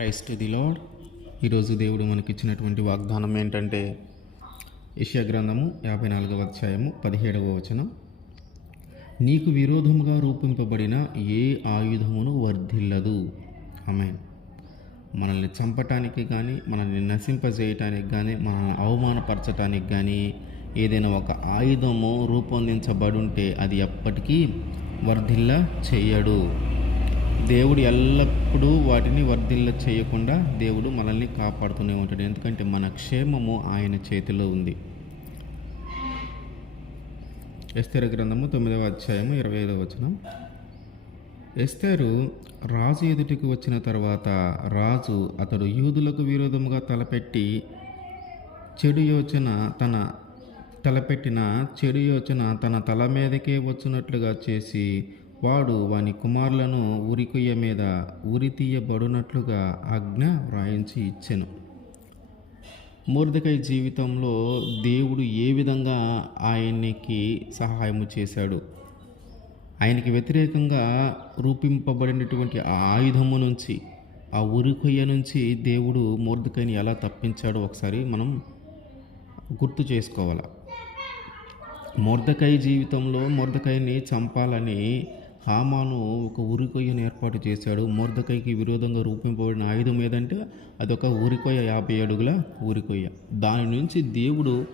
Christ the lord ఈరోజు దేవుడు మనకిచ్చినటువంటి వాగ్దానం ఏంటంటే యెషయా గ్రంథము యాభై నాలుగవ అధ్యాయము పదిహేడవ వచనం. నీకు విరోధముగా రూపింపబడిన ఏ ఆయుధమును వర్ధిల్లదు. ఆమె మనల్ని చంపటానికి కానీ మనల్ని నశింపజేయటానికి కానీ మనల్ని అవమానపరచటానికి కానీ ఏదైనా ఒక ఆయుధము రూపొందించబడి ఉంటే అది ఎప్పటికీ వర్ధిల్ల చేయడు దేవుడు ఎల్లప్పుడూ వాటిని వర్ధిల్ల చేయకుండా దేవుడు మనల్ని కాపాడుతూనే ఉంటాడు. ఎందుకంటే మన క్షేమము ఆయన చేతిలో ఉంది. ఎస్తేరు గ్రంథము తొమ్మిదవ అధ్యాయము ఇరవై ఐదవ వచనం. ఎస్తేరు రాజు ఎదుటికి వచ్చిన తర్వాత రాజు అతడు యూదులకు విరోధముగా తలపెట్టి చెడు యోచన తన తలపెట్టిన చెడు యోచన తన తల మీదకే వచ్చినట్లుగా చేసి వాడు వాని కుమారులను ఉరికొయ్య మీద ఉరి తీయబడినట్లుగా ఆజ్ఞ వ్రాయించి ఇచ్చెను. మూర్ధకై జీవితంలో దేవుడు ఏ విధంగా ఆయనకి సహాయము చేశాడు? ఆయనకి వ్యతిరేకంగా రూపింపబడినటువంటి ఆ ఆయుధము నుంచి ఆ ఉరికొయ్య నుంచి దేవుడు మూర్ధకైని ఎలా తప్పించాడో ఒకసారి మనం గుర్తు చేసుకోవాలి. మొర్దకై జీవితంలో మొర్దకైని చంపాలని హామాను ఒక ఉరికొయ్యను ఏర్పాటు చేశాడు. మొర్దకైకి విరోధంగా రూపింపబడిన ఆయుధం ఏదంటే అదొక ఉరికొయ్య యాభై అడుగుల ఉరికొయ్య దాని నుంచి దేవుడు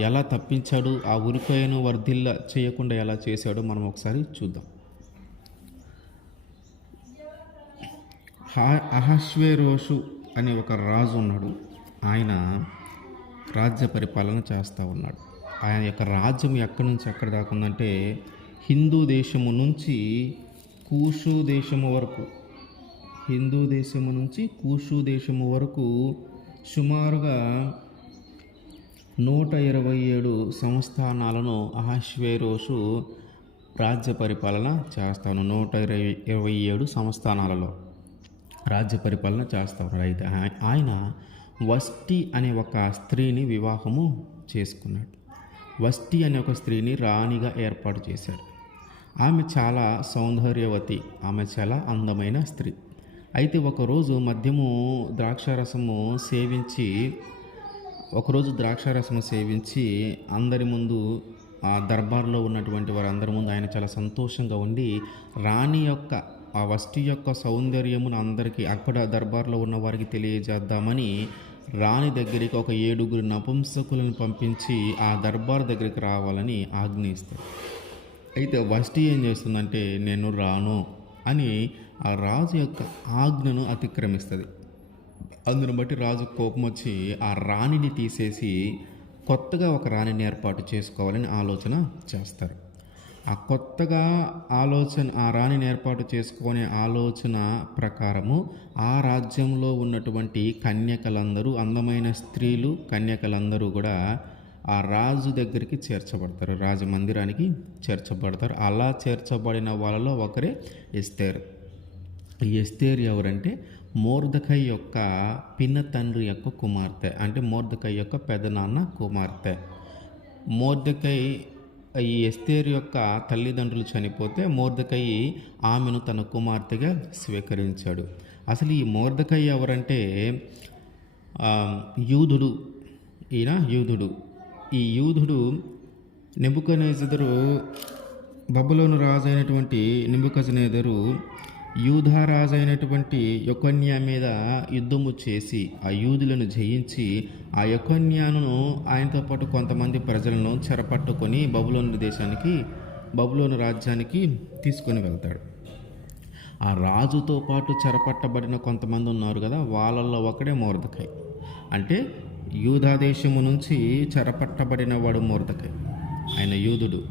ఎలా తప్పించాడు ఆ ఉరికొయ్యను వర్ధిల్ల చేయకుండా ఎలా చేశాడో మనం ఒకసారి చూద్దాం. హా అహశ్వేరోషు అనే ఒక రాజు ఉన్నాడు. ఆయన రాజ్య పరిపాలన చేస్తూ ఉన్నాడు. ఆయన యొక్క రాజ్యం ఎక్కడి నుంచి ఎక్కడ దాకా ఉందంటే హిందూ దేశము నుంచి కూషు దేశము వరకు హిందూ దేశము నుంచి కూషు దేశము వరకు సుమారుగా నూట ఇరవై ఏడు సంస్థానాలను అహశ్వేరోషు రాజ్య పరిపాలన చేస్తాను. నూట ఇరవై ఇరవై ఏడు సంస్థానాలలో రాజ్య పరిపాలన చేస్తాడు అయితే ఆయన వష్టి అనే ఒక స్త్రీని వివాహము చేసుకున్నాడు. వష్టి అనే ఒక స్త్రీని రాణిగా ఏర్పాటు చేశాడు. ఆమె చాలా సౌందర్యవతి ఆమె చాలా అందమైన స్త్రీ. అయితే ఒకరోజు మద్యము ద్రాక్షారసము సేవించి ఒకరోజు ద్రాక్షారసము సేవించి అందరి ముందు ఆ దర్బార్లో ఉన్నటువంటి వారందరి ముందు ఆయన చాలా సంతోషంగా ఉండి రాణి యొక్క ఆ వస్తు యొక్క సౌందర్యమును అందరికీ అక్కడ దర్బార్లో ఉన్న వారికి తెలియజేద్దామని రాణి దగ్గరికి ఒక ఏడుగురు నపుంసకులను పంపించి ఆ దర్బార్ దగ్గరికి రావాలని ఆజ్ఞయిస్తారు. అయితే వష్టి ఏం చేస్తుందంటే నేను రాను అని ఆ రాజు యొక్క ఆజ్ఞను అతిక్రమిస్తుంది. అందును బట్టి రాజు కోపం వచ్చి ఆ రాణిని తీసేసి కొత్తగా ఒక రాణిని ఏర్పాటు చేసుకోవాలని ఆలోచన చేస్తారు. ఆ కొత్తగా ఆలోచన ఆ రాణిని ఏర్పాటు చేసుకునే ఆలోచన ప్రకారము ఆ రాజ్యంలో ఉన్నటువంటి కన్యకలందరూ అందమైన స్త్రీలు కన్యకలందరూ కూడా ఆ రాజు దగ్గరికి చేర్చబడతారు. రాజు మందిరానికి చేర్చబడతారు. అలా చేర్చబడిన వాళ్ళలో ఒకరే ఎస్తేర్. ఈ ఎస్తేరు ఎవరంటే మోర్దకై యొక్క పిన్న తండ్రి యొక్క కుమార్తె అంటే మోర్దకై యొక్క పెదనాన్న కుమార్తె. మోర్దకై ఈ ఎస్తేర్ యొక్క తల్లిదండ్రులు చనిపోతే మోర్దకై ఆమెను తన కుమార్తెగా స్వీకరించాడు. అసలు ఈ మోర్దకై ఎవరంటే యూదుడు. ఈయన యూదుడు. ఈ యూదుడు నెబుకనేజరు బబులోను రాజు అయినటువంటి నిబుకజనేదరు యూధా రాజు అయినటువంటి యొకన్యా మీద యుద్ధము చేసి ఆ యూదులను జయించి ఆ యొకన్యాను ఆయనతో పాటు కొంతమంది ప్రజలను చెరపట్టుకొని బబులోను దేశానికి బబులోను రాజ్యానికి తీసుకొని వెళ్తాడు. ఆ రాజుతో పాటు చెరపట్టబడిన కొంతమంది ఉన్నారు కదా వాళ్ళల్లో ఒకడే మోర్దకై అంటే యూధాదేశము నుంచి చెరపట్టబడిన వాడు మోర్దకై ఆయన యూదుడు.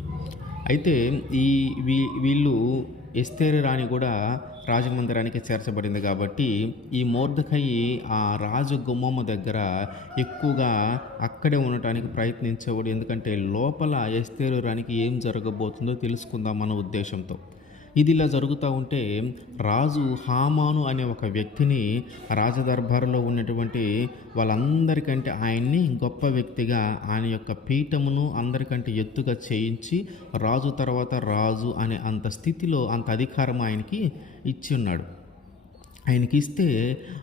అయితే ఈ వీ వీళ్ళు ఎస్తేరు రాణి కూడా రాజమందిరానికి చేర్చబడింది కాబట్టి ఈ మోర్దకయి ఆ రాజు గుమ్మమ్మ దగ్గర ఎక్కువగా అక్కడే ఉండటానికి ప్రయత్నించేవాడు. ఎందుకంటే లోపల ఎస్తేరు రాణికి ఏం జరగబోతుందో తెలుసుకుందాం మన ఉద్దేశంతో. ఇది ఇలా జరుగుతూ ఉంటే రాజు హామాను అనే ఒక వ్యక్తిని రాజదర్బారులో ఉన్నటువంటి వాళ్ళందరికంటే ఆయన్ని గొప్ప వ్యక్తిగా ఆయన యొక్క పీఠమును అందరికంటే ఎత్తుగా చేయించి రాజు తర్వాత రాజు అనే అంత స్థితిలో అంత అధికారం ఆయనకి ఇచ్చి ఉన్నాడు. ఆయనకి ఇస్తే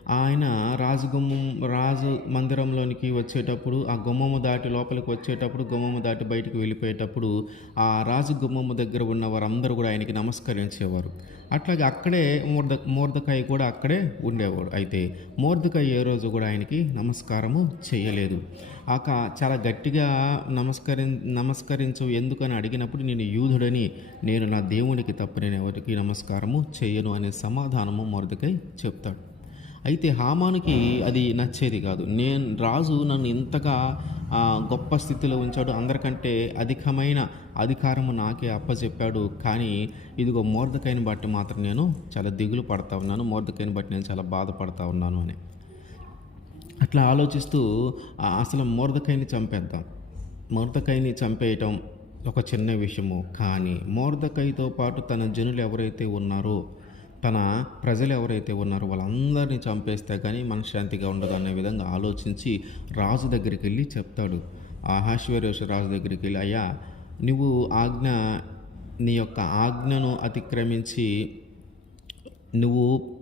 ఆయన రాజగుమ్మం రాజు మందిరంలోనికి వచ్చేటప్పుడు ఆ గుమ్మము దాటి లోపలికి వచ్చేటప్పుడు గుమ్మము దాటి బయటికి వెళ్ళిపోయేటప్పుడు ఆ రాజు గుమ్మము దగ్గర ఉన్న వారందరూ కూడా ఆయనకి నమస్కరించేవారు. అట్లాగే అక్కడే మూర్ధ మూర్ధకాయ కూడా అక్కడే ఉండేవాడు. అయితే మూర్ధకాయ ఏ రోజు కూడా ఆయనకి నమస్కారము చేయలేదు. ఆక చాలా గట్టిగా నమస్కరి నమస్కరించు ఎందుకని అడిగినప్పుడు నేను యూధుడని నేను నా దేవునికి తప్ప నేను ఎవరికి నమస్కారము చేయను అనే సమాధానము మూర్ధకాయ చెప్తాడు. అయితే హామానికి అది నచ్చేది కాదు. నేను రాజు నన్ను ఇంతగా గొప్ప స్థితిలో ఉంచాడు. అందరికంటే అధికమైన అధికారము నాకే అప్పచెప్పాడు కానీ ఇదిగో మోర్దకాయని బట్టి మాత్రం నేను చాలా దిగులు పడతా ఉన్నాను. మోర్దకాయని బట్టి నేను చాలా బాధపడతా ఉన్నాను అని. అట్లా ఆలోచిస్తూ అసలు మోర్దకాయని చంపేద్దాం. మోర్దకాయని చంపేయటం ఒక చిన్న విషయము. కానీ మోర్దకాయతో పాటు తన జనులు ఎవరైతే ఉన్నారో తన ప్రజలు ఎవరైతే ఉన్నారో వాళ్ళందరినీ చంపేస్తే కానీ మనశ్శాంతిగా ఉండదు అనే విధంగా ఆలోచించి రాజు దగ్గరికి వెళ్ళి చెప్తాడు. ఆహాశ్వరేశ్వర రాజు దగ్గరికి వెళ్ళి అయ్యా నువ్వు ఆజ్ఞ నీ యొక్క ఆజ్ఞను అతిక్రమించి నువ్వు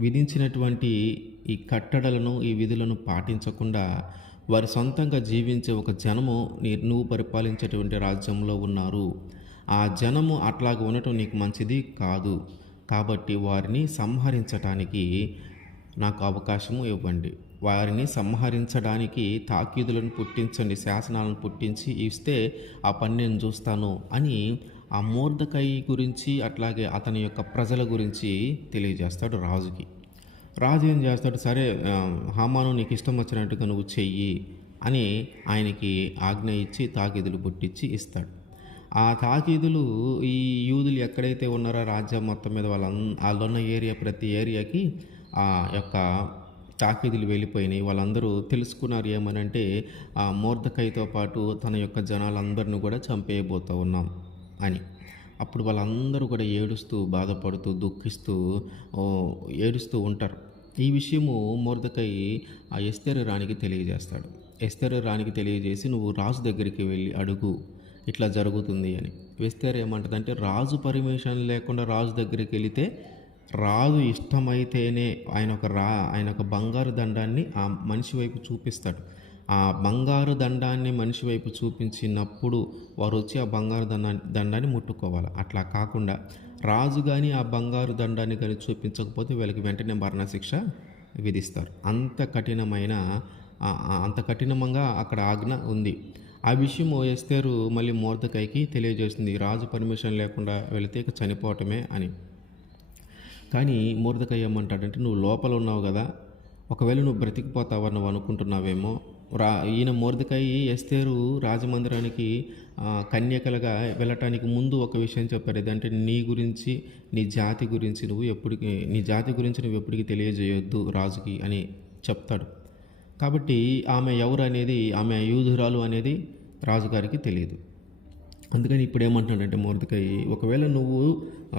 విధించినటువంటి ఈ కట్టడలను ఈ విధులను పాటించకుండా వారి సొంతంగా జీవించే ఒక జనము నీ నువ్వు పరిపాలించేటువంటి రాజ్యంలో ఉన్నారు. ఆ జనము అట్లాగ ఉండటం నీకు మంచిది కాదు. కాబట్టి వారిని సంహరించటానికి నాకు అవకాశము ఇవ్వండి. వారిని సంహరించడానికి తాకీదులను పుట్టించండి శాసనాలను పుట్టించి ఇస్తే ఆ పని నేను చూస్తాను అని ఆ మూర్ధకై గురించి అట్లాగే అతని యొక్క ప్రజల గురించి తెలియజేస్తాడు రాజుకి. రాజు ఏం చేస్తాడు సరే హామాను నీకు ఇష్టం వచ్చినట్టుగా నువ్వు చెయ్యి అని ఆయనకి ఆజ్ఞ ఇచ్చి తాకిదులు పుట్టించి ఇస్తాడు. ఆ తాకీదులు ఈ యూదులు ఎక్కడైతే ఉన్నారో రాజ్యం మొత్తం మీద వాళ్ళ వాళ్ళున్న ఏరియా ప్రతి ఏరియాకి ఆ యొక్క తాకీదులు వెళ్ళిపోయినాయి. వాళ్ళందరూ తెలుసుకున్నారు ఏమనంటే ఆ మూర్ధకైతో పాటు తన యొక్క జనాలందరిని కూడా చంపేయబోతూ ఉన్నాం అని. అప్పుడు వాళ్ళందరూ కూడా ఏడుస్తూ బాధపడుతూ దుఃఖిస్తూ ఏడుస్తూ ఉంటారు. ఈ విషయము మూర్ధకై ఆ ఎస్తేరు రాణికి తెలియజేస్తాడు. ఎస్తేరు రాణికి తెలియజేసి నువ్వు రాజు దగ్గరికి వెళ్ళి అడుగు. ఇట్లా జరుగుతుంది అని. ఎస్తేరు ఏమంటుందంటే రాజు పర్మిషన్ లేకుండా రాజు దగ్గరికి వెళితే రాజు ఇష్టమైతేనే ఆయన ఒక రా ఆయన ఒక బంగారు దండాన్ని ఆ మనిషి వైపు చూపిస్తాడు. ఆ బంగారు దండాన్ని మనిషి వైపు చూపించినప్పుడు వారు వచ్చి ఆ బంగారు దండాన్ని దండాన్ని ముట్టుకోవాలి. అట్లా కాకుండా రాజు కానీ ఆ బంగారు దండాన్ని కానీ చూపించకపోతే వీళ్ళకి వెంటనే మరణశిక్ష విధిస్తారు. అంత కఠినమైన అంత కఠినంగా అక్కడ ఆజ్ఞ ఉంది. ఆ విషయం ఎస్తేరు మళ్ళీ మోర్దకాయకి తెలియజేస్తుంది. రాజు పర్మిషన్ లేకుండా వెళితే ఇక చనిపోవటమే అని. కానీ మూర్ధకాయ ఏమంటాడంటే నువ్వు లోపల ఉన్నావు కదా ఒకవేళ నువ్వు బ్రతికిపోతావని నువ్వు అనుకుంటున్నావేమో? రా ఈయన మూర్ధకాయ ఎస్తేరు రాజమందిరానికి కన్యకలుగా వెళ్ళటానికి ముందు ఒక విషయం చెప్పారు. ఏదంటే నీ గురించి నీ జాతి గురించి నువ్వు ఎప్పటికి నీ జాతి గురించి నువ్వు ఎప్పటికీ తెలియజేయొద్దు రాజుకి అని చెప్తాడు. కాబట్టి ఆమె ఎవరు అనేది ఆమె యూధురాలు అనేది రాజుగారికి తెలియదు. అందుకని ఇప్పుడు ఏమంటున్నాడంటే మూర్తికాయి ఒకవేళ నువ్వు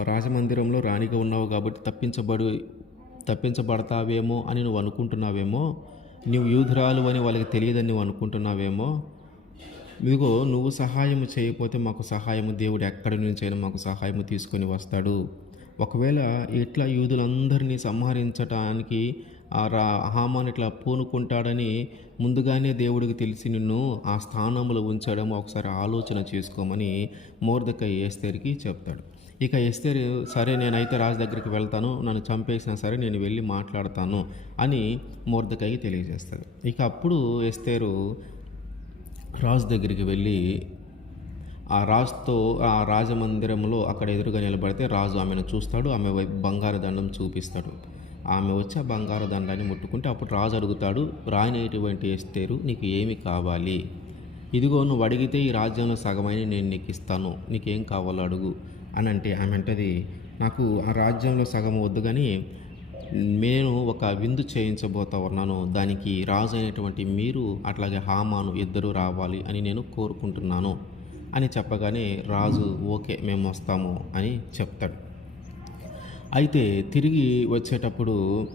రాజమందిరంలో రాణిగా ఉన్నావు కాబట్టి తప్పించబడు తప్పించబడతావేమో అని నువ్వు అనుకుంటున్నావేమో నువ్వు యూధురాలు అని వాళ్ళకి తెలియదని నువ్వు అనుకుంటున్నావేమో ఇదిగో నువ్వు సహాయం చేయకపోతే మాకు సహాయము దేవుడు ఎక్కడి నుంచైనా మాకు సహాయము తీసుకొని వస్తాడు. ఒకవేళ ఇట్లా యూదులందరినీ సంహరించటానికి రా హామాన్ ఇట్లా పూనుకుంటాడని ముందుగానే దేవుడికి తెలిసి నిన్ను ఆ స్థానంలో ఉంచడం ఒకసారి ఆలోచన చేసుకోమని మోర్దకై ఎస్తేరికి చెప్తాడు. ఇక ఎస్తేరు సరే నేనైతే రాజు దగ్గరికి వెళ్తాను నన్ను చంపేసినా సరే నేను వెళ్ళి మాట్లాడతాను అని మోర్దకైకి తెలియజేస్తాడు. ఇక అప్పుడు ఎస్తేరు రాజు దగ్గరికి వెళ్ళి ఆ రాజుతో ఆ రాజమందిరంలో అక్కడ ఎదురుగా నిలబడితే రాజు ఆమెను చూస్తాడు ఆమె వైపు బంగారు దండం చూపిస్తాడు. ఆమె వచ్చి ఆ బంగారు దండాన్ని ముట్టుకుంటే అప్పుడు రాజు అడుగుతాడు రాయినటువంటి ఎస్తేరు నీకు ఏమి కావాలి? ఇదిగో నువ్వు అడిగితే ఈ రాజ్యంలో సగమైన నేను నీకు ఇస్తాను నీకేం కావాలో అడుగు. అని అంటే ఆమె అంటది నాకు ఆ రాజ్యంలో సగం వద్దు కానీ నేను ఒక విందు చేయించబోతా ఉన్నాను దానికి రాజు అయినటువంటి మీరు అట్లాగే హామాను ఇద్దరు రావాలి అని నేను కోరుకుంటున్నాను. అని చెప్పగానే రాజు ఓకే మేము వస్తాము అని చెప్తాడు. అయితే తిరిగి వచ్చేటప్పుడు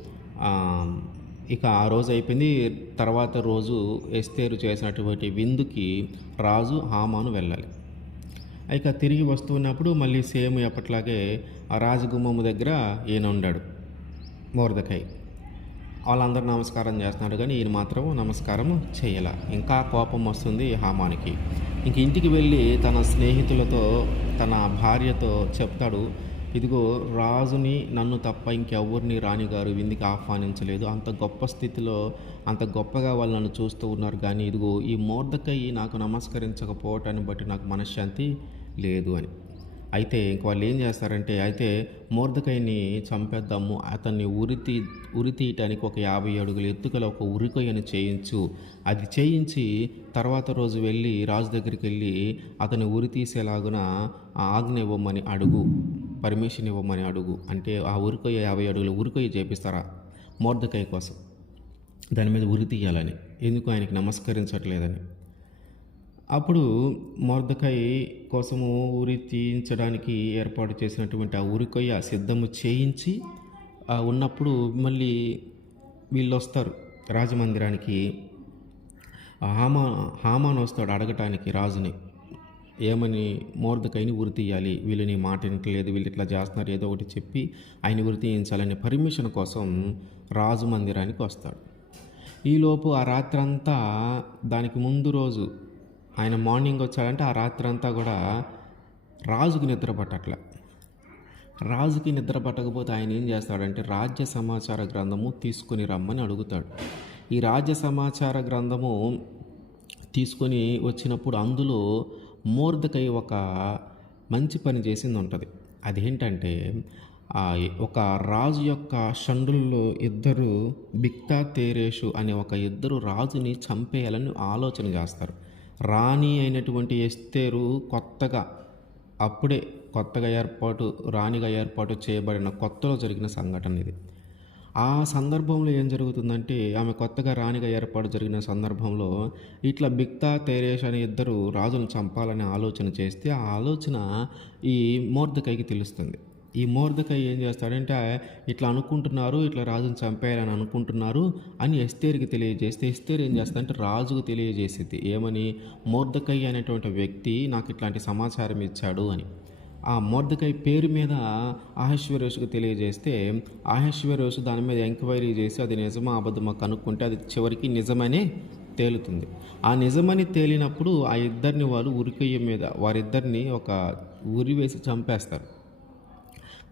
ఇక ఆ రోజు అయిపోయింది. తర్వాత రోజు ఎస్తేరు చేసినటువంటి విందుకి రాజు హామాను వెళ్ళాలి. ఇక తిరిగి వస్తున్నప్పుడు మళ్ళీ సేమ్ ఎప్పట్లాగే ఆ రాజగుమ్మము దగ్గర ఈయన ఉన్నాడు మోర్దకాయ్. వాళ్ళందరూ నమస్కారం చేస్తున్నారు కానీ ఈయన మాత్రం నమస్కారం చేయాల. ఇంకా కోపం వస్తుంది హామానికి. ఇంక ఇంటికి వెళ్ళి తన స్నేహితులతో తన భార్యతో చెప్తాడు ఇదిగో రాజుని నన్ను తప్ప ఇంకెవ్వరిని రాణిగారు విందుకి ఆహ్వానించలేదు. అంత గొప్ప స్థితిలో అంత గొప్పగా వాళ్ళు నన్ను చూస్తూ ఉన్నారు కానీ ఇదిగో ఈ మోర్దకయ్యి నాకు నమస్కరించకపోవటాన్ని బట్టి నాకు మనశ్శాంతి లేదు అని. అయితే ఇంక వాళ్ళు ఏం చేస్తారంటే అయితే మోర్దకైని చంపేద్దాము. అతన్ని ఉరి తీ ఉరి తీయటానికి ఒక యాభై అడుగుల ఎత్తుకల ఒక ఉరికొయ్యను చేయించు. అది చేయించి తర్వాత రోజు వెళ్ళి రాజు దగ్గరికి వెళ్ళి అతన్ని ఉరి తీసేలాగున ఆజ్ఞ ఇవ్వమని అడుగు. పర్మిషన్ ఇవ్వమని అడుగు. అంటే ఆ ఉరికొయ్య యాభై అడుగులు ఉరికొయ్య చేపిస్తారా? మోర్దకాయ కోసం. దాని మీద ఉరి తీయాలని. ఎందుకు ఆయనకి నమస్కరించట్లేదని. అప్పుడు మోర్దకాయ కోసము ఊరి తీయించడానికి ఏర్పాటు చేసినటువంటి ఆ ఊరికొయ్య సిద్ధము చేయించి ఉన్నప్పుడు మళ్ళీ వీళ్ళు వస్తారు రాజమందిరానికి. ఆ హామా హామాన్ వస్తాడు అడగటానికి రాజుని. ఏమని మోర్దకైని ఉరి తీయాలి వీళ్ళు నీ మాట వినట్లేదు వీళ్ళు ఇట్లా చేస్తున్నారు ఏదో ఒకటి చెప్పి ఆయన ఉరి తీయించాలనే పర్మిషన్ కోసం రాజు మందిరానికి వస్తాడు. ఈలోపు ఆ రాత్రంతా దానికి ముందు రోజు ఆయన మార్నింగ్ వచ్చాడంటే ఆ రాత్రి అంతా కూడా రాజుకి నిద్ర పట్టట్ల. రాజుకి నిద్ర పట్టకపోతే ఆయన ఏం చేస్తాడంటే రాజ్య సమాచార గ్రంథము తీసుకుని రమ్మని అడుగుతాడు. ఈ రాజ్య సమాచార గ్రంథము తీసుకొని వచ్చినప్పుడు అందులో మోర్దకై ఒక మంచి పని చేసింది ఉంటుంది అదేంటంటే ఒక రాజు యొక్క షండుల్లో ఇద్దరు బిక్తా తేరేషు అనే ఒక ఇద్దరు రాజుని చంపేయాలని ఆలోచన చేస్తారు. రాణి అయినటువంటి ఎస్తేరు కొత్తగా అప్పుడే కొత్తగా ఏర్పాటు రాణిగా ఏర్పాటు చేయబడిన కొత్తలో జరిగిన సంఘటన ఇది. ఆ సందర్భంలో ఏం జరుగుతుందంటే ఆమె కొత్తగా రాణిగా ఏర్పాటు జరిగిన సందర్భంలో ఇట్లా బిక్తా తేరేష్ అనే ఇద్దరు రాజును చంపాలనే ఆలోచన చేస్తే ఆ ఆలోచన ఈ మోర్దకైకి తెలుస్తుంది. ఈ మోర్దకై ఏం చేస్తాడంటే ఇట్లా అనుకుంటున్నారు ఇట్లా రాజును చంపేయాలని అనుకుంటున్నారు అని ఎస్తేర్కి తెలియజేస్తే ఎస్తేర్ ఏం చేస్తాడంటే రాజుకు తెలియజేసేది. ఏమని? మోర్దకై అనేటువంటి వ్యక్తి నాకు ఇట్లాంటి సమాచారం ఇచ్చాడు అని. ఆ మోర్దకై పేరు మీద ఆహేశ్వరోషుకు తెలియజేస్తే ఆహేశ్వరోషు దాని మీద ఎంక్వైరీ చేసి అది నిజమా అబద్ధమా కనుక్కుంటే అది చివరికి నిజమనే తేలుతుంది. ఆ నిజమని తేలినప్పుడు ఆ ఇద్దరిని వాళ్ళు ఉరికయ్య మీద వారిద్దరిని ఒక ఉరి వేసి చంపేస్తారు.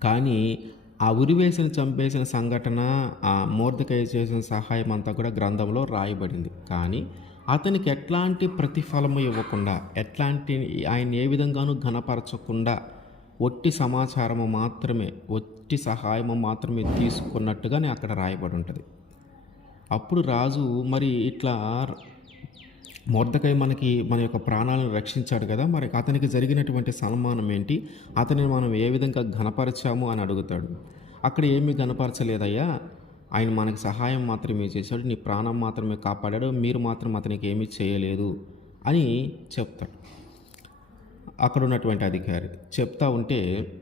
కానీ ఆ ఉరివేసిన చంపేసిన సంఘటన ఆ మోర్దకై చేసిన సహాయం అంతా కూడా గ్రంథంలో రాయబడింది. కానీ అతనికి ఎట్లాంటి ప్రతిఫలము ఇవ్వకుండా ఎట్లాంటి ఆయన ఏ విధంగానూ ఘనపరచకుండా ఒట్టి సమాచారము మాత్రమే ఒట్టి సహాయము మాత్రమే తీసుకున్నట్టుగానే అక్కడ రాయబడి ఉంటుంది. అప్పుడు రాజు మరి ఇట్లా మొర్దకై మనకి మన యొక్క ప్రాణాలను రక్షించాడు కదా మరి అతనికి జరిగినటువంటి సన్మానం ఏంటి అతనిని మనం ఏ విధంగా ఘనపరచాము అని అడుగుతాడు. అక్కడ ఏమీ ఘనపరచలేదయ్యా ఆయన మనకి సహాయం మాత్రమే చేశాడు నీ ప్రాణం మాత్రమే కాపాడాడు మీరు మాత్రం అతనికి ఏమీ చేయలేదు అని చెప్తాడు. అక్కడ ఉన్నటువంటి అధికారి చెప్తా ఉంటే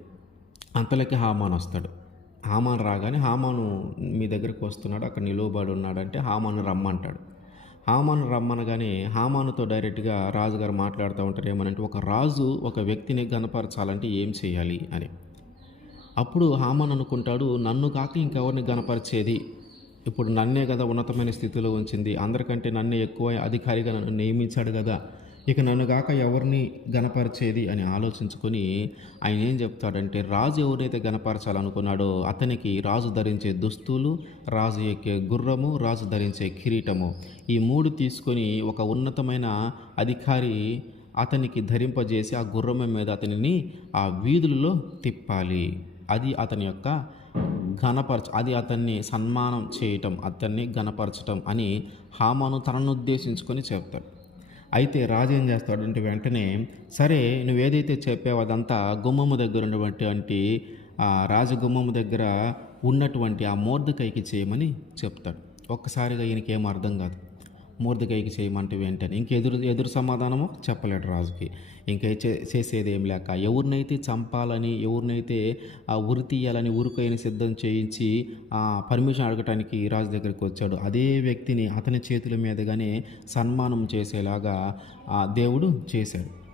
అంతలోకి హామాన్ వస్తాడు. హామాన్ రాగానే హామాను మీ దగ్గరికి వస్తున్నాడు అక్కడ నిలువబడి ఉన్నాడు అంటే హామాను రమ్మంటాడు. హామాను రమ్మనగానే హామానుతో డైరెక్ట్గా రాజుగారు మాట్లాడుతూ ఉంటారు ఏమనంటే ఒక రాజు ఒక వ్యక్తిని గనపరచాలంటే ఏం చేయాలి అని. అప్పుడు హామాన్ అనుకుంటాడు నన్ను కాక ఇంకెవరిని గనపరిచేది ఇప్పుడు నన్నే కదా ఉన్నతమైన స్థితిలో ఉంచింది అందరికంటే నన్నే ఎక్కువ అధికారిగా నన్ను నియమించాడు కదా. ఇక నన్ను గాక ఎవరిని గనపరిచేది అని ఆలోచించుకొని ఆయన ఏం చెప్తాడంటే రాజు ఎవరైతే గనపరచాలనుకున్నాడో అతనికి రాజు ధరించే దుస్తులు రాజు ఎక్కే గుర్రము రాజు ధరించే కిరీటము ఈ మూడు తీసుకొని ఒక ఉన్నతమైన అధికారి అతనికి ధరింపజేసి ఆ గుర్రం మీద అతనిని ఆ వీధులలో తిప్పాలి. అది అతని యొక్క ఘనపరచ అది అతన్ని సన్మానం చేయటం అతన్ని ఘనపరచటం అని హామాను తనను ఉద్దేశించుకొని చెప్తాడు. అయితే రాజు ఏం చేస్తాడంటే వెంటనే సరే నువ్వు ఏదైతే చెప్పావో అదంతా గుమ్మము దగ్గర ఉన్నటువంటి ఆ రాజగుమ్మము దగ్గర ఉన్నటువంటి ఆ మూర్ధకైకి చేయమని చెప్తాడు. ఒక్కసారిగా ఈయనకి ఏం అర్థం కాదు. మూర్ధకైకి చేయమంటే వెంటనే ఇంక ఎదురు ఎదురు సమాధానమో చెప్పలేడు రాజుకి. ఇంకా చేసేది ఏం లేక ఎవరినైతే చంపాలని ఎవరినైతే ఆ ఉరి తీయాలని ఉరికైన సిద్ధం చేయించి ఆ పర్మిషన్ అడగటానికి రాజు దగ్గరికి వచ్చాడు. అదే వ్యక్తిని అతని చేతుల మీదుగానే సన్మానం చేసేలాగా ఆ దేవుడు చేశాడు.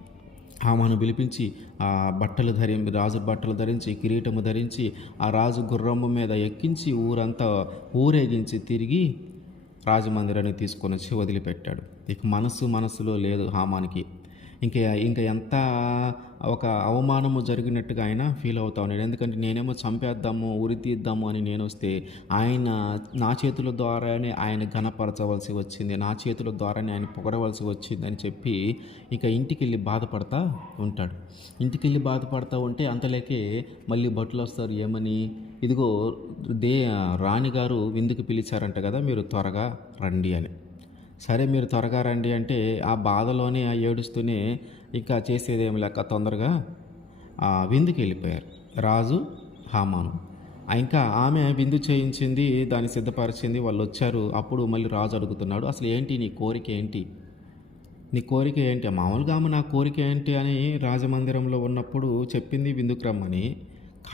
ఆమెను పిలిపించి ఆ బట్టలు ధరి రాజు బట్టలు ధరించి కిరీటము ధరించి ఆ రాజు గుర్రము మీద ఎక్కించి ఊరంతా ఊరేగించి తిరిగి రాజమందిరాన్ని తీసుకొని వచ్చి వదిలిపెట్టాడు. ఇక మనసు మనసులో లేదు హామానికి. ఇంకా ఇంకా ఎంత ఒక అవమానము జరిగినట్టుగా ఆయన ఫీల్ అవుతా ఉన్నాడు. ఎందుకంటే నేనేమో చంపేద్దాము ఉరి తీద్దాము అని నేను వస్తే ఆయన నా చేతుల ద్వారానే ఆయన ఘనపరచవలసి వచ్చింది. నా చేతుల ద్వారానే ఆయన పొగడవలసి వచ్చింది అని చెప్పి ఇక ఇంటికి వెళ్ళి బాధపడతా ఉంటాడు. ఇంటికి వెళ్ళి బాధపడతా ఉంటే అంతలేకే మళ్ళీ బట్టలు వస్తారు. ఏమని? ఇదిగో దే రాణిగారు విందుకు పిలిచారంట కదా మీరు త్వరగా రండి అని. సరే మీరు త్వరగా రండి అంటే ఆ బాధలోనే ఆ ఏడుస్తూనే ఇంకా చేసేదేం లేక తొందరగా ఆ విందుకి వెళ్ళిపోయారు. రాజు హామాను. ఇంకా ఆమె విందు చేయించింది దాన్ని సిద్ధపరిచింది వాళ్ళు వచ్చారు. అప్పుడు మళ్ళీ రాజు అడుగుతున్నాడు అసలు ఏంటి నీ కోరిక ఏంటి? నీ కోరిక ఏంటి? మామూలుగా ఆమె నా కోరిక ఏంటి? అని రాజమందిరంలో ఉన్నప్పుడు చెప్పింది విందుకు రమ్మని.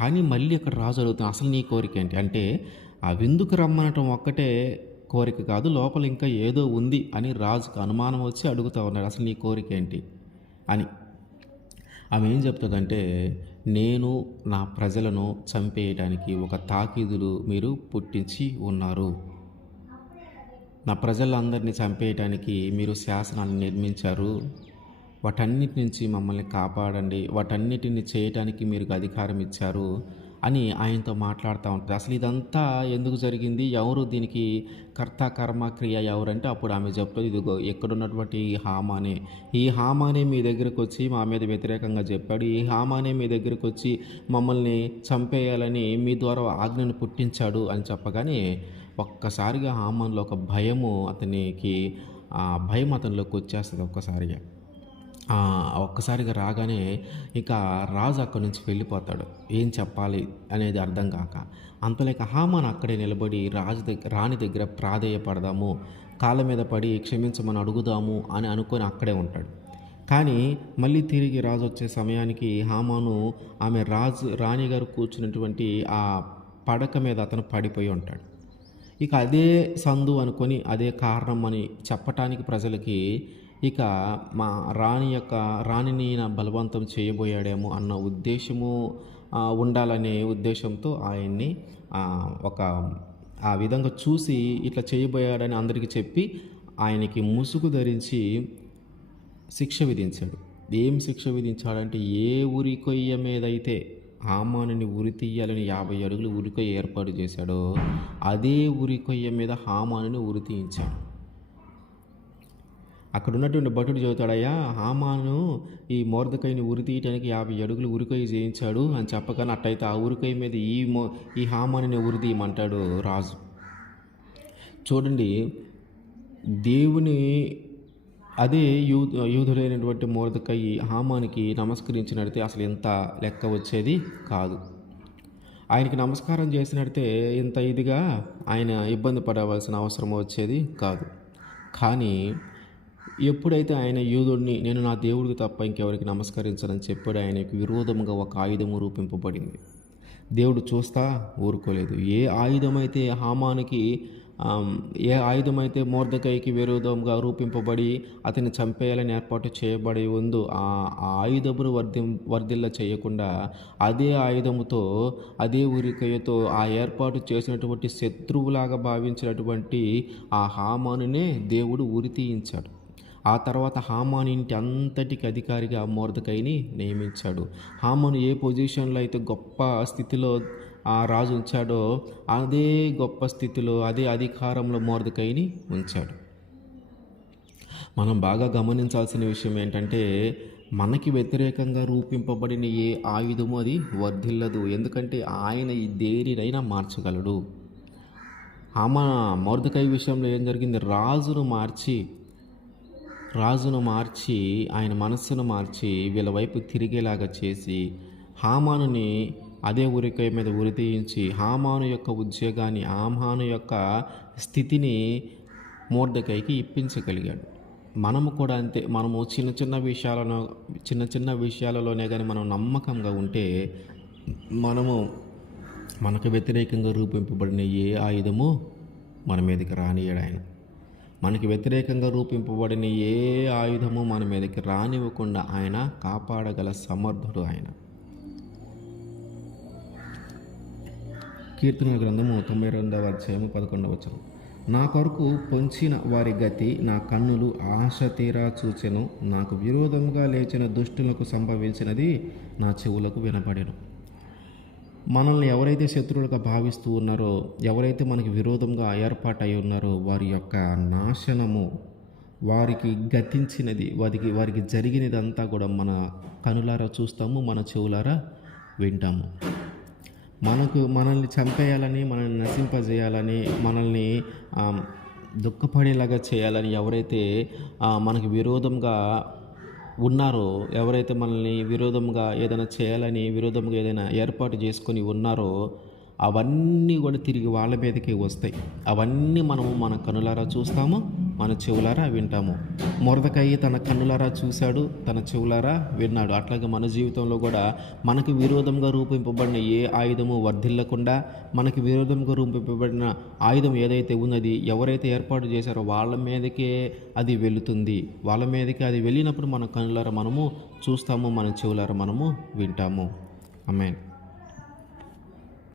కానీ మళ్ళీ ఇక్కడ రాజు అడుగుతున్నాడు అసలు నీ కోరిక ఏంటి? అంటే ఆ విందుకు రమ్మనటం ఒక్కటే కోరిక కాదు లోపల ఇంకా ఏదో ఉంది అని రాజుకు అనుమానం వచ్చి అడుగుతా ఉన్నాడు. అసలు నీ కోరిక ఏంటి? అని. ఆమె ఏం చెప్తుందంటే నేను నా ప్రజలను చంపేయడానికి ఒక తాకీదులు మీరు పుట్టించి ఉన్నారు. నా ప్రజలందరినీ చంపేయటానికి మీరు శాసనాలను నిర్మించారు. వాటన్నిటి నుంచి మమ్మల్ని కాపాడండి. వాటన్నిటిని చేయటానికి మీరు అధికారం ఇచ్చారు. అని ఆయనతో మాట్లాడుతూ ఉంటుంది. అసలు ఇదంతా ఎందుకు జరిగింది? ఎవరు దీనికి కర్త కర్మ క్రియ ఎవరంటే అప్పుడు ఆమె చెప్తుంది ఇదిగో ఎక్కడున్నటువంటి ఈ హామానే ఈ హామానే మీ దగ్గరకు వచ్చి మా మీద వ్యతిరేకంగా చెప్పాడు. ఈ హామానే మీ దగ్గరకు వచ్చి మమ్మల్ని చంపేయాలని మీ ద్వారా ఆజ్ఞను పుట్టించాడు అని చెప్పగానే ఒక్కసారిగా హామాన్లో ఒక భయము అతనికి ఆ భయం అతనిలోకి వచ్చేస్తుంది ఒక్కసారిగా. ఒక్కసారిగా రాగానే ఇక రాజు అక్కడి నుంచి వెళ్ళిపోతాడు. ఏం చెప్పాలి అనేది అర్థం కాక. అంతలేక హామాన్ అక్కడే నిలబడి రాజు దగ్గర రాణి దగ్గర ప్రాధేయపడదాము కాళ్ళ మీద పడి క్షమించమని అడుగుదాము అని అనుకొని అక్కడే ఉంటాడు. కానీ మళ్ళీ తిరిగి రాజు వచ్చే సమయానికి హామాను ఆమె రాజు రాణిగారు కూర్చున్నటువంటి ఆ పడక మీద అతను పడిపోయి ఉంటాడు. ఇక అదే సందు అనుకొని అదే కారణం అని చెప్పటానికి ప్రజలకి ఇక మా రాణి యొక్క రాణిని నా బలవంతం చేయబోయాడేమో అన్న ఉద్దేశము ఉండాలనే ఉద్దేశంతో ఆయన్ని ఒక ఆ విధంగా చూసి ఇట్లా చేయబోయాడని అందరికీ చెప్పి ఆయనకి ముసుగు ధరించి శిక్ష విధించాడు. ఏం శిక్ష విధించాడంటే ఏ ఉరి కొయ్య మీద అయితే హామానుని ఉరి తీయాలని యాభై అడుగులు ఉరికొయ్య ఏర్పాటు చేశాడో అదే ఉరి కొయ్య మీద హామానుని ఉరి తీయించాడు. అక్కడ ఉన్నటువంటి భటుడు చెబుతాడయ్యా హామాను ఈ మోర్దకాయని ఉరి తీయటానికి యాభై అడుగులు ఉరికొయ్య చేయించాడు అని చెప్పగానే అట్టయితే ఆ ఉరికొయ్య మీద ఈ మో ఈ హామాని ఉరి తీయమంటాడు రాజు. చూడండి దేవుని అదే యూ యూదుడైనటువంటి మోరదకయ్యి హామానికి నమస్కరించినడితే అసలు ఇంత లెక్క వచ్చేది కాదు. ఆయనకి నమస్కారం చేసినడితే ఇంత ఇదిగా ఆయన ఇబ్బంది పడవలసిన అవసరం వచ్చేది కాదు. కానీ ఎప్పుడైతే ఆయన యూదుడిని నేను నా దేవుడికి తప్ప ఇంకెవరికి నమస్కరించనని చెప్పాడు ఆయనకు విరోధంగా ఒక ఆయుధము రూపింపబడింది. దేవుడు చూస్తా ఊరుకోలేదు. ఏ ఆయుధమైతే హామానికి ఏ ఆయుధమైతే మోర్దకైకి విరోధంగా రూపింపబడి అతన్ని చంపేయాలని ఏర్పాటు చేయబడి ఉందో ఆ ఆ ఆయుధమును వర్ధి వర్ధిల్ల చేయకుండా అదే ఆయుధముతో అదే ఉరికయ్యతో ఆ ఏర్పాటు చేసినటువంటి శత్రువులాగా భావించినటువంటి ఆ హామానునే దేవుడు ఉరి తీయించాడు. ఆ తర్వాత హామాన్ ఇంటి అంతటికి అధికారిగా మోర్దకైని నియమించాడు. హామాను ఏ పొజిషన్లో అయితే గొప్ప స్థితిలో ఆ రాజు ఉంచాడో అదే గొప్ప స్థితిలో అదే అధికారంలో మోర్దకైని ఉంచాడు. మనం బాగా గమనించాల్సిన విషయం ఏంటంటే మనకి వ్యతిరేకంగా రూపింపబడిన ఏ ఆయుధము అది వర్ధిల్లదు. ఎందుకంటే ఆయన ఈ దేనినైనా మార్చగలడు. ఆమె మోర్దకై విషయంలో ఏం జరిగింది? రాజును మార్చి రాజును మార్చి ఆయన మనస్సును మార్చి వీళ్ళ వైపు తిరిగేలాగా చేసి హామానుని అదే ఉరికై మీద ఉరితీయించి హామాను యొక్క ఉద్యోగాన్ని హామాను యొక్క స్థితిని మూర్ధకైకి ఇప్పించగలిగాడు. మనము కూడా అంతే మనము చిన్న చిన్న విషయాలను చిన్న చిన్న విషయాలలోనే కానీ మనం నమ్మకంగా ఉంటే మనము మనకు వ్యతిరేకంగా రూపింపబడిన ఏ ఆయుధము మన మీదకి రానియడు ఆయన. మనకి వ్యతిరేకంగా రూపింపబడిన ఏ ఆయుధము మన మీదకి రానివ్వకుండా ఆయన కాపాడగల సమర్థుడు ఆయన. కీర్తన గ్రంథము తొంభై రెండవ అధ్యాయము పదకొండవ వచనం. నా కొరకు పొంచిన వారి గతి నా కన్నులు ఆశ తీరా చూచెను. నాకు విరోధముగా లేచిన దుష్టులకు సంభవించినది నా చెవులకు వినపడెను మనల్ని ఎవరైతే శత్రువులుగా భావిస్తూ ఉన్నారో ఎవరైతే మనకి విరోధంగా ఏర్పాటై ఉన్నారో వారి యొక్క నాశనము వారికి గతించినది వారికి వారికి జరిగినదంతా కూడా మన కనులారా చూస్తాము మన చెవులారా వింటాము. మనకు మనల్ని చంపేయాలని మనల్ని నశింపజేయాలని మనల్ని దుఃఖపడేలాగా చేయాలని ఎవరైతే మనకి విరోధంగా ఉన్నారో ఎవరైతే మనల్ని విరోధంగా ఏదైనా చేయాలని విరోధంగా ఏదైనా ఏర్పాటు చేసుకొని ఉన్నారో అవన్నీ కూడా తిరిగి వాళ్ళ మీదకే వస్తాయి. అవన్నీ మనము మన కనులారా చూస్తాము. మన చెవులారా వింటాము. మొరదకయ్యి తన కన్నులారా చూశాడు తన చెవులారా విన్నాడు. అట్లాగే మన జీవితంలో కూడా మనకు విరోధంగా రూపింపబడిన ఏ ఆయుధము వర్ధిల్లకుండా మనకి విరోధంగా రూపింపబడిన ఆయుధం ఏదైతే ఉన్నది ఎవరైతే ఏర్పాటు చేశారో వాళ్ళ మీదకే అది వెళుతుంది. వాళ్ళ మీదకే అది వెళ్ళినప్పుడు మన కన్నులారా మనము చూస్తాము మన చెవులారా మనము వింటాము. ఆమెన్.